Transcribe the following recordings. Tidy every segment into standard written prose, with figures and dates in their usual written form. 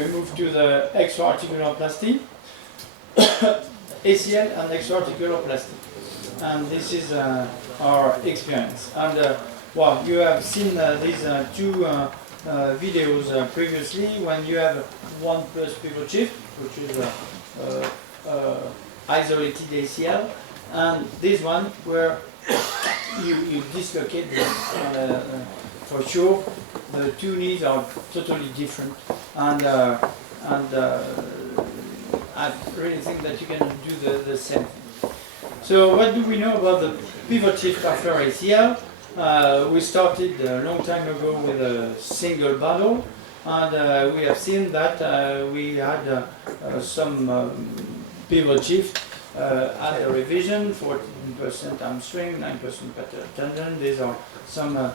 we move to the extra-articular plasty, ACL and extra-articular plasty. And this is our experience. And well, you have seen these two videos previously when you have 1 plus pivot shift, which is isolated ACL, and this one where you dislocate this. For sure, the two knees are totally different, and I really think that you can do the same thing. So what do we know about the pivot shift after ACL? We started a long time ago with a single bundle, and we have seen that we had some pivot shift at a revision, 14% hamstring, 9% patellar tendon. These are some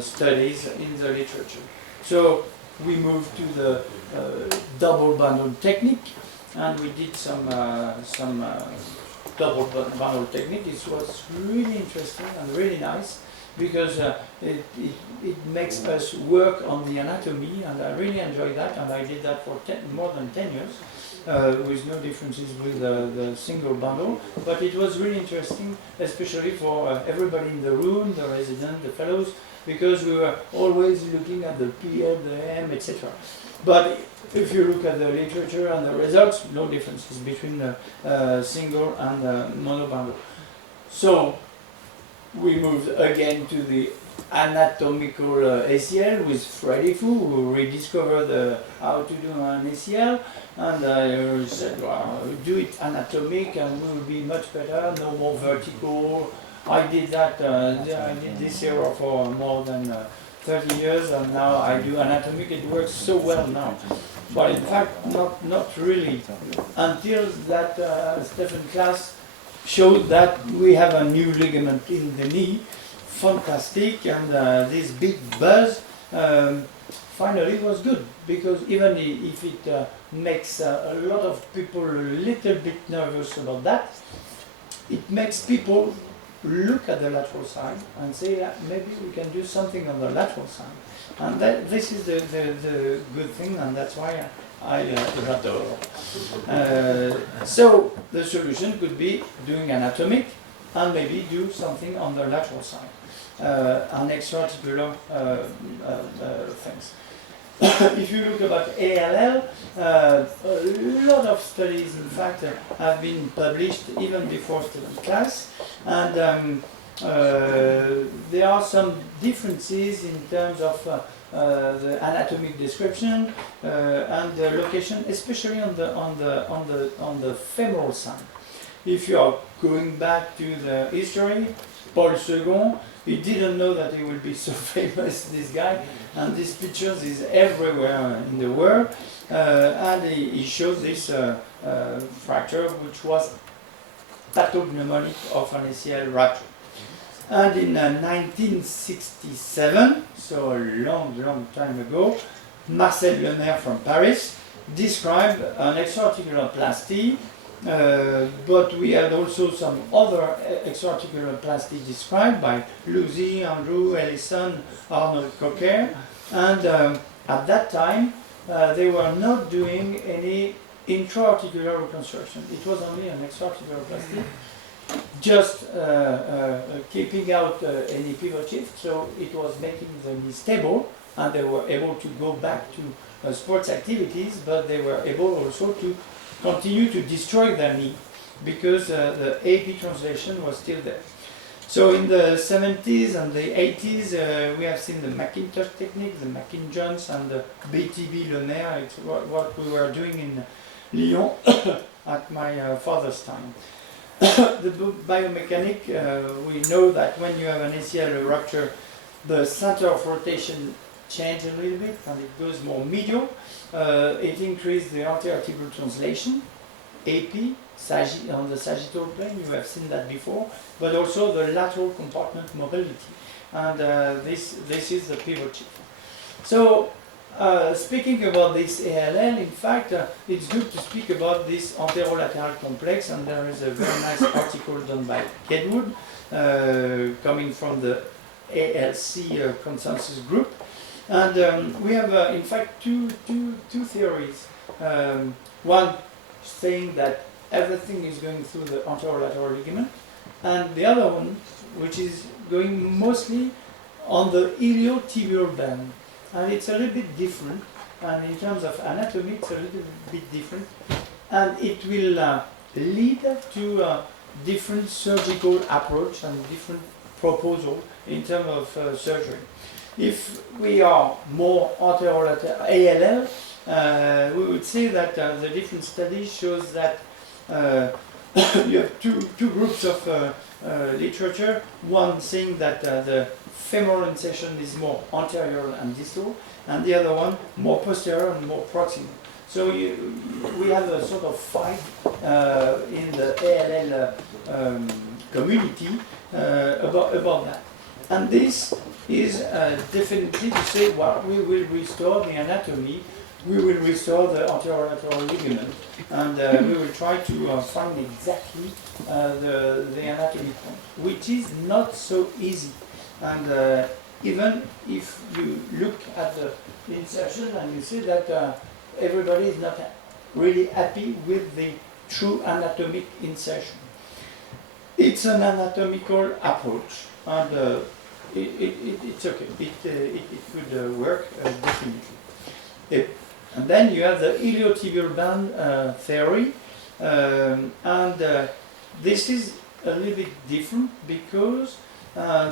studies in the literature. So we moved to the double bundle technique, and we did some double bundle technique. It was really interesting and really nice because it makes us work on the anatomy, and I really enjoyed that, and I did that for more than 10 years. With no differences with the single bundle, but it was really interesting, especially for everybody in the room, the residents, the fellows, because we were always looking at the PL, the M, etc. But if you look at the literature and the results, no differences between the single and the mono bundle. So we moved again to the anatomical ACL with Freddy Fu, who rediscovered how to do an ACL, and I said, well, do it anatomic and we will be much better, no more vertical. I did that, I did this era for more than 30 years, and now I do anatomic. It works so well now. But in fact, not really, until that Stephen class showed that we have a new ligament in the knee, fantastic, and this big buzz finally was good, because even if it makes a lot of people a little bit nervous about that, it makes people look at the lateral side and say, yeah, maybe we can do something on the lateral side. And this is the good thing, and that's why I adore. So the solution could be doing anatomic and maybe do something on the lateral side. An extra-articular things. If you look about ALL, a lot of studies, in fact, have been published even before student class, and there are some differences in terms of the anatomic description and the location, especially on the femoral side. If you are going back to the history, Paul II, he didn't know that he would be so famous, this guy, and these pictures is everywhere in the world, and he shows this fracture, which was pathognomonic of an ACL rupture. And in 1967, so a long time ago, Marcel Lemaire from Paris described an extra-articular plasty, but we had also some other extra-articular plasty described by Lucy, Andrew, Ellison, Arnold Cocker, and at that time they were not doing any intra-articular reconstruction. It was only an extra-articular plasty, just keeping out any pivot shift, so it was making the knee stable, and they were able to go back to sports activities, but they were able also to continue to destroy their knee, because the AP translation was still there. So in the 70s and the 80s, we have seen the McIntosh technique, the McInjohns, and the BTB Lemaire. It's what we were doing in Lyon at my father's time. The biomechanic, we know that when you have an ACL rupture, the center of rotation changes a little bit and it goes more medial. It increased the anterolateral translation, AP, on the sagittal plane, you have seen that before, but also the lateral compartment mobility. And this is the pivot shift. So, speaking about this ALL, in fact, it's good to speak about this Anterolateral Complex, and there is a very nice article done by Dejour, coming from the ALC consensus group. And we have, in fact, two theories. One saying that everything is going through the anterolateral ligament, and the other one, which is going mostly on the iliotibial band. And it's a little bit different, and in terms of anatomy, it's a little bit different. And it will lead to a different surgical approach and different proposal in terms of surgery. If we are more anterolateral ALL, we would say that the different studies shows that you have two groups of literature. One saying that the femoral insertion is more anterior and distal, and the other one more posterior and more proximal. So we have a sort of fight in the ALL community about that. And this is definitely to say, well, we will restore the anatomy, we will restore the anterolateral ligament, and we will try to find exactly the anatomy point, which is not so easy. And even if you look at the insertion and you see that everybody is not really happy with the true anatomic insertion. It's an anatomical approach, and it's okay. It could work definitely. And then you have the iliotibial band theory, and this is a little bit different because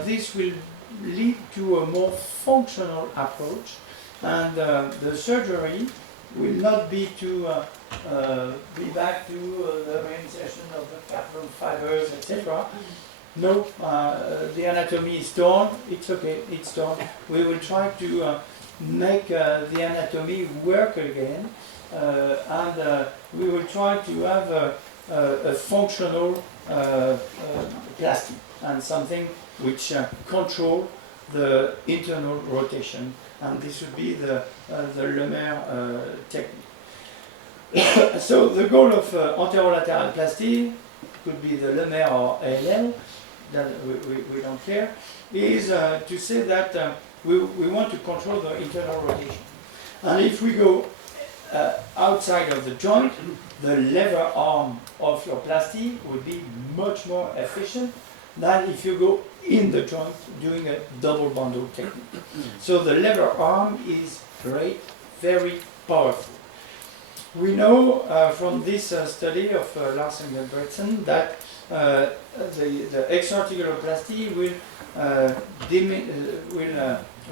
this will lead to a more functional approach, and the surgery will not be to be back to the reinsertion of the capillary fibers, etc. No, the anatomy is torn, it's okay, it's torn. We will try to make the anatomy work again, and we will try to have a functional plasty and something which control the internal rotation, and this would be the Lumiere technique. So the goal of anterolateral plasty could be the Lumiere or ALL, that we don't care, is to say that we want to control the internal rotation. And if we go outside of the joint, the lever arm of your plasty would be much more efficient than if you go in the joint doing a double bundle technique. So the lever arm is great, very powerful. We know from this study of Lars and Gilbertson that the extra-articular plasty will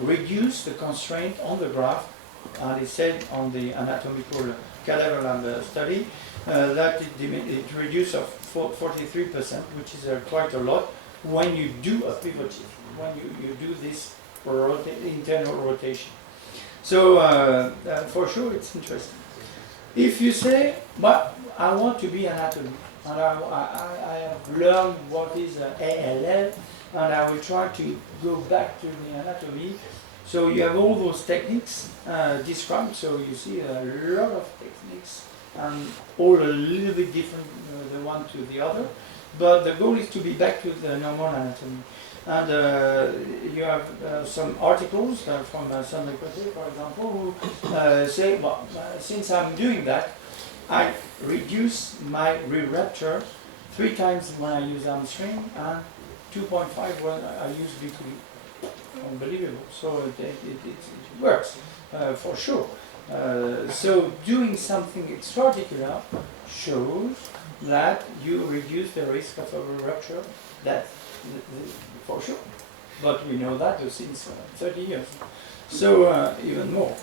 reduce the constraint on the graft, and it said on the Anatomical Acl study that it reduces of 43%, which is quite a lot when you do a pivoting, when you do this internal rotation. So for sure it's interesting. If you say, but I want to be anatomy, and I have learned what is ALL, and I will try to go back to the anatomy. So you have all those techniques described, so you see a lot of techniques, and all a little bit different the one to the other, but the goal is to be back to the normal anatomy. And you have some articles from Sanitario, for example, who say, well, since I'm doing that, I reduce my re-rupture 3 times when I use hamstring and 2.5 when I use B2B. Unbelievable. So it works for sure. So doing something extra-articular shows that you reduce the risk of a rupture. That's for sure. But we know that since 30 years. So even more.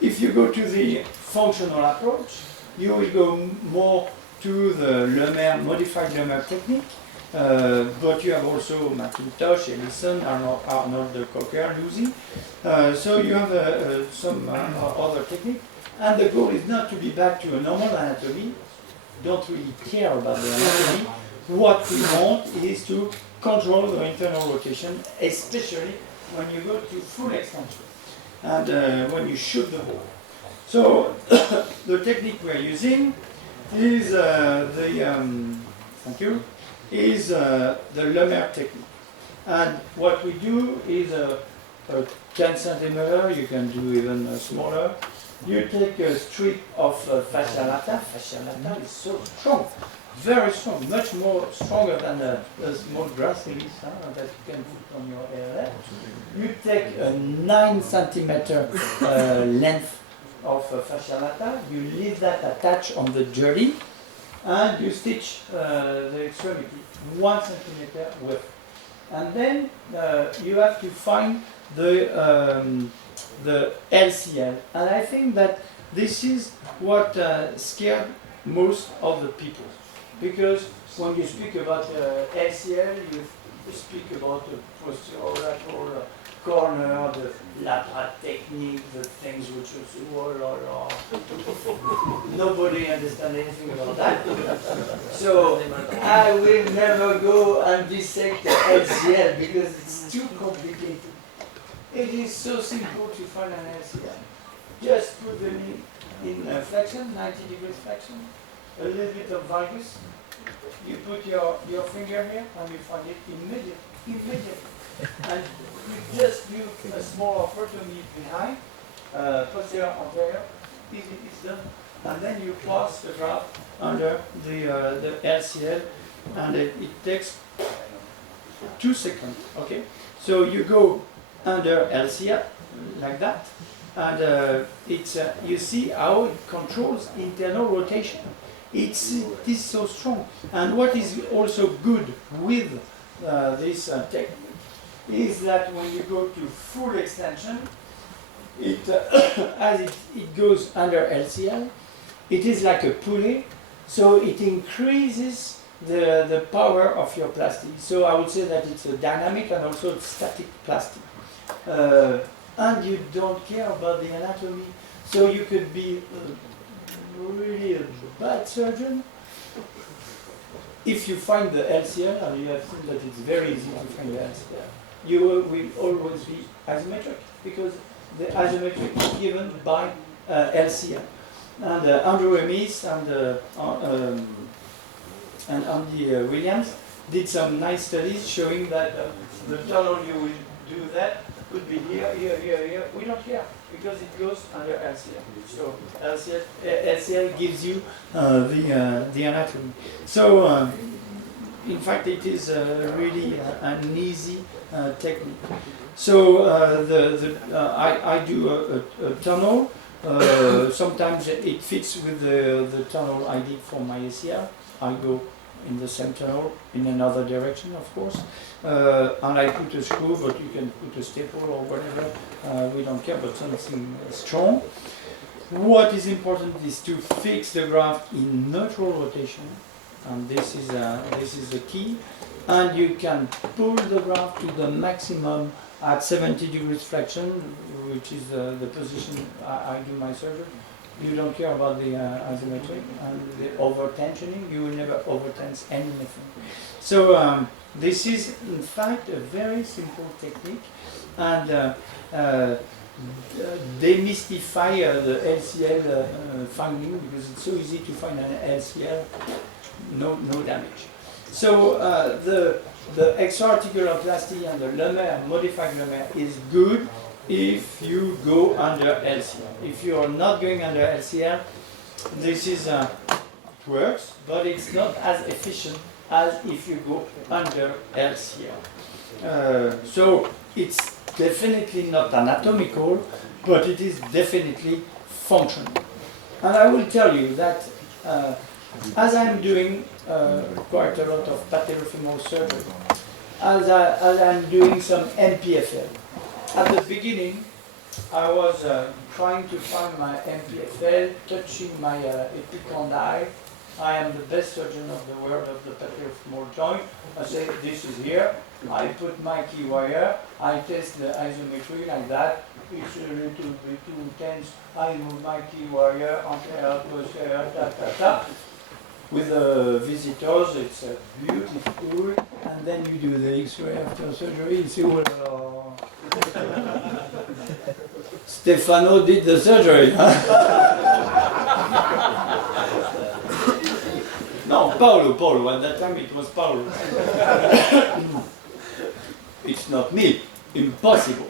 If you go to the functional approach, you will go more to the Lumiere, modified Lumiere technique. But you have also McIntosh, Ellison, Arnold Cocker, Lucy. So you have some other technique. And the goal is not to be back to a normal anatomy. Don't really care about the anatomy. What we want is to control the internal rotation, especially when you go to full extension and when you shoot the ball. So the technique we are using is is the Lumiere technique. And what we do is a 10 centimeter, you can do even smaller. You take a strip of fascia lata. Fascia lata is so strong, very strong, much more stronger than a small grass leaf that you can put on your hair. You take a 9 centimeter length of fascia lata, you leave that attached on the jelly, and you stitch the extremity 1 centimeter width. And then you have to find the LCL. And I think that this is what scared most of the people. Because when you speak about LCL, you speak about the posterolateral corner, the lateral technique, the things which is, oh la la. Nobody understands anything about that. So I will never go and dissect the LCL because it's too complicated. It is so simple to find an LCL. Just put the knee in flexion, 90 degrees flexion, a little bit of valgus. You put your finger here and you find it immediately. And you just do a small opertomy behind, posterior, anterior, it's done. And then you pass the graft under the LCL, and it takes 2 seconds, okay? So you go under LCL, like that, and you see how it controls internal rotation. It is so strong. And what is also good with this technique is that when you go to full extension, as it goes under LCL, it is like a pulley, so it increases the power of your plastic. So I would say that it's a dynamic and also static plastic. And you don't care about the anatomy, so you could be really a bad surgeon. If you find the LCL, and you have seen that it's very easy to find the LCL, you will always be isometric, because the isometric is given by LCL. And Andrew Emis and Andy Williams did some nice studies showing that the tunnel you will do that could be here, here, here, here. We don't care, because it goes under LCL. So LCL gives you the anatomy. So in fact, it is really an easy technique. So I do a tunnel. Sometimes it fits with the tunnel I did for my ACL. I go in the same tunnel in another direction, of course. And I put a screw, but you can put a staple or whatever. We don't care, but something strong. What is important is to fix the graft in neutral rotation, and this is the key. And you can pull the graft to the maximum at 70 degrees flexion, which is the position I do my surgery. You don't care about the isometric and the over-tensioning. You will never over-tense anything. So this is, in fact, a very simple technique, and demystify the LCL finding, because it's so easy to find an LCL, no damage. So the extra-articular plasty and the Lumiere, modified Lumiere, is good if you go under LCL. If you are not going under LCL, this is it works, but it's not as efficient as if you go under LCL. So it's definitely not anatomical, but it is definitely functional. And I will tell you that as I'm doing quite a lot of patellofemoral surgery, as I'm doing some MPFL. At the beginning, I was trying to find my MPFL, touching my epicondyle. I am the best surgeon of the world of the patellofemoral joint. I say, this is here. I put my key wire. I test the isometry like that. It's a little bit too intense. I move my key wire, anterior, posterior, ta. With the visitors, it's beautiful. And then you do the X-ray after surgery. You see, well, Stefano did the surgery. No, Paolo. At that time it was Paolo. It's not me. Impossible.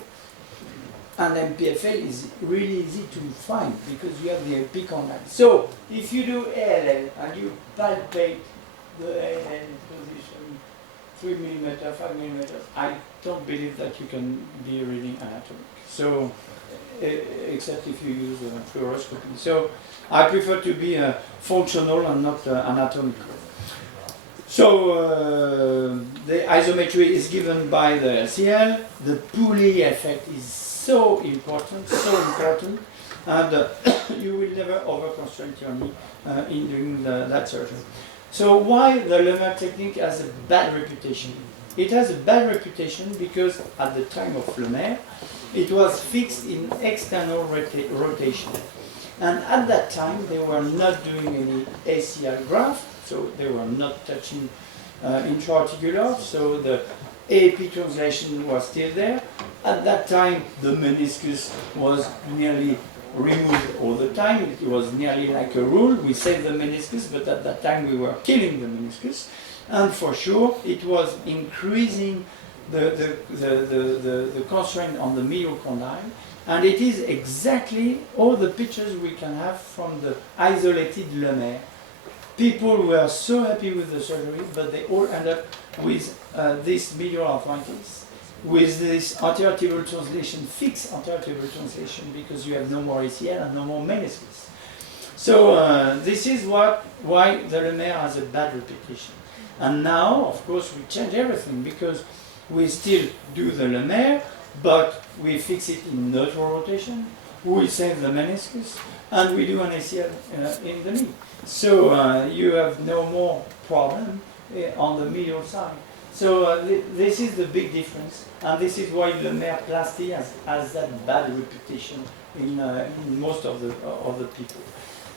And MPFL is really easy to find because you have the epicondyle. So if you do ALL and you palpate the ALL position 3 mm, 5 mm, I don't believe that you can be reading anatomic. So except if you use fluoroscopy. So I prefer to be functional and not anatomical. So the isometry is given by the LCL. The pulley effect is so important, and you will never over-constrain your knee in doing that surgery. So why the Lumiere technique has a bad reputation? It has a bad reputation because at the time of Lumiere, it was fixed in external rotation. And at that time, they were not doing any ACL graft, so they were not touching intra-articular, so the AP translation was still there. At that time, the meniscus was nearly removed all the time. It was nearly like a rule. We saved the meniscus, but at that time we were killing the meniscus. And for sure, it was increasing the constraint on the medial condyle. And it is exactly all the pictures we can have from the isolated Lumiere. People were so happy with the surgery, but they all end up with this medial arthritis, with this anterolateral translation, fixed anterolateral translation, because you have no more ACL and no more meniscus. So this is why the Lumiere has a bad reputation. And now, of course, we change everything, because we still do the Lumiere, but we fix it in neutral rotation, we save the meniscus, and we do an ACL in the knee. So you have no more problem on the medial side. So this is the big difference, and this is why Lumiere plasty has that bad reputation in most of the people.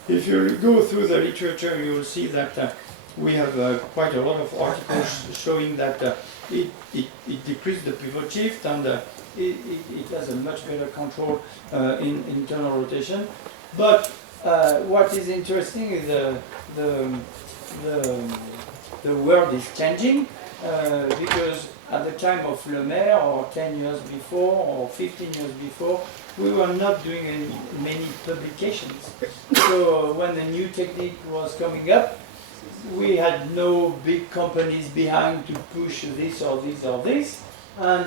If you go through the literature, you will see that we have quite a lot of articles showing that it decreased the pivot shift, and it has a much better control in internal rotation. But what is interesting is the world is changing, because at the time of Lumiere, or 10 years before, or 15 years before, we were not doing many publications. So when the new technique was coming up, we had no big companies behind to push this or this or this, and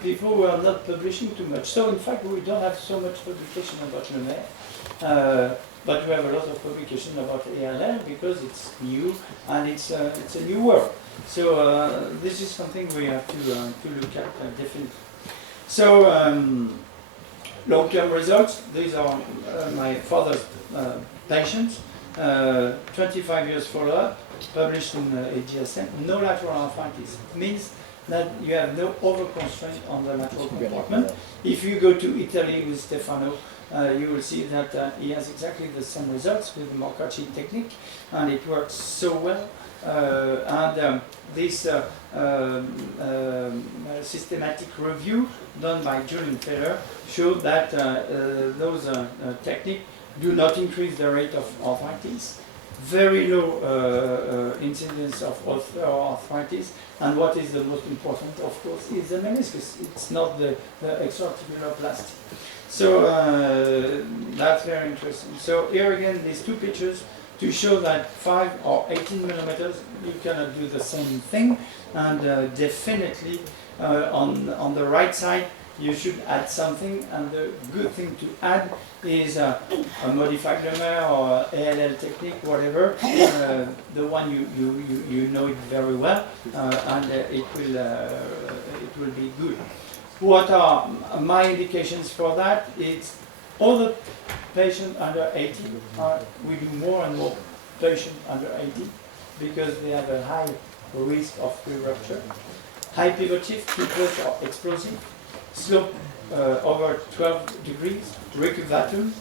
people were not publishing too much. So in fact, we don't have so much publication about Lumiere, but we have a lot of publication about ALL because it's new and it's a new world. So this is something we have to look at definitely. So long-term results. These are my father's patients. 25 years follow-up, published in AGSM. No lateral arthritis means that you have no over-constraint on the lateral compartment. If you go to Italy with Stefano, you will see that he has exactly the same results with the Marcacci technique, and it works so well. This systematic review done by Julian Feller showed that those techniques do not increase the rate of arthritis, very low incidence of osteoarthritis, and what is the most important, of course, is the meniscus. It's not the extra-articular plasty. So that's very interesting. So here again, these two pictures to show that 5 or 18 millimeters, you cannot do the same thing, and definitely on the right side, you should add something, and the good thing to add is a modified Lumiere or ALL technique, whatever, the one you know it very well, and it will be good. What are my indications for that? It's all the patients under 80. We do more and more patients under 80 because they have a high risk of pre-rupture. High pivot shift, triples or explosive. Slope over 12 degrees, recurvatum,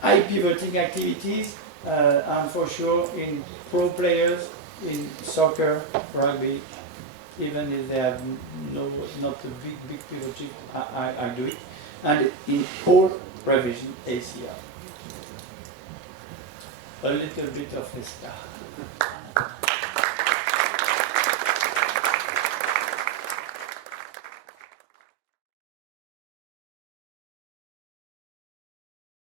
high pivoting activities, and for sure in pro players, in soccer, rugby, even if they have not a big pivot shift, I do it, and in all revision ACL. A little bit of a star.